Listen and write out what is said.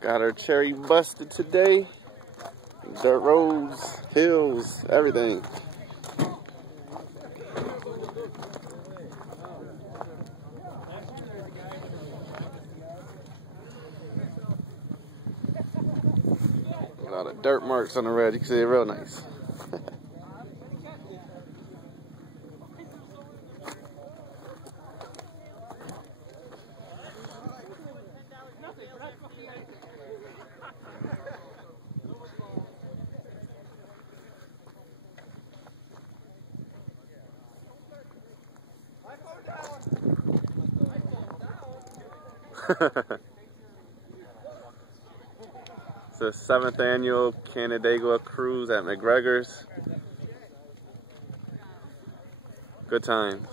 Got our cherry busted today. Dirt roads, hills, everything. A lot of dirt marks on the red. You can see it real nice. It's the 7th annual Canandaigua cruise at McGregor's. Good times.